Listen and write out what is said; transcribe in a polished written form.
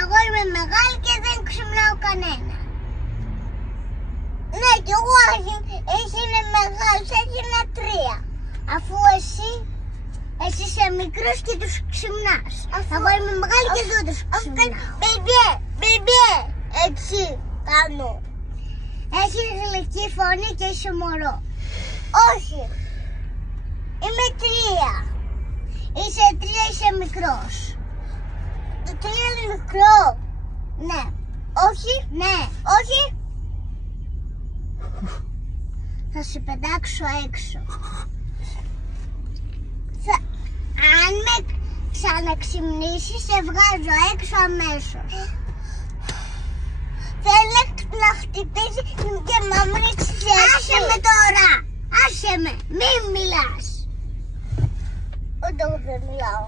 Εγώ είμαι μεγάλη και δεν ξυπνάω κανένα. Ναι, κι εγώ εσύ είναι μεγάλος, εσύ είναι 3. Αφού εσύ είσαι μικρός και τους ξυπνάς. Εγώ είμαι μεγάλη και δεν τους ξυπνάω. Μπέμπι, έτσι κάνω. Έχεις γλυκή φωνή και είσαι μωρό. Όχι. Είμαι 3. Είσαι 3, είσαι μικρός. Το 3 είναι μικρό. Ναι. Όχι. Ναι. Όχι. Θα σε πετάξω έξω. Αν με ξαναξυμνήσεις, σε βγάζω έξω αμέσως. Θέλει να χτυπήσει και μαμά ρίξει θέση. Άσε με τώρα. Άσε με. Μην μιλάς. Ούτε εγώ δεν μιλάω.